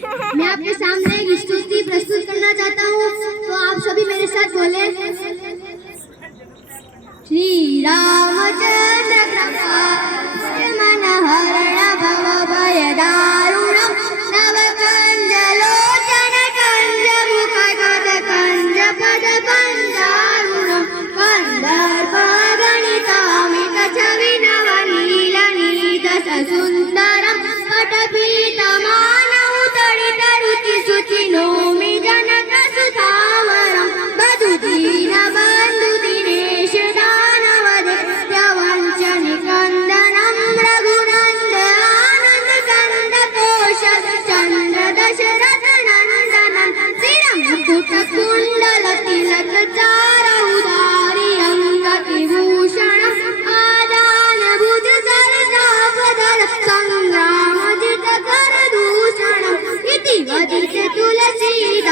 मैं आपके सामने एक स्तुति प्रस्तुत करना चाहता हूँ, तो आप सभी मेरे साथ बोले। श्री रामचंद्र कृपाल मनहरण भव भय दारुणं नवकंज लोचन कंज मुख गद कंज पद कंजारुणं कंदर्प गणितामित छवि नवनील नीत सुंदरं पटपीतमानौ तडित रुचि शुचि नौमि जनक सुधावरं बधुदीन बंधु दिनेश दानवदे प्रवञ्चनि कंदनं रघुनंद आनंद कंद कोशल चंद्र दशरथ नंदनं शिरं मुकुट कुंडल तिलक चारौधारि अंगविभूषणं आदान भुज सरजापधर संग्राम जित कर दूषणं इति वदिते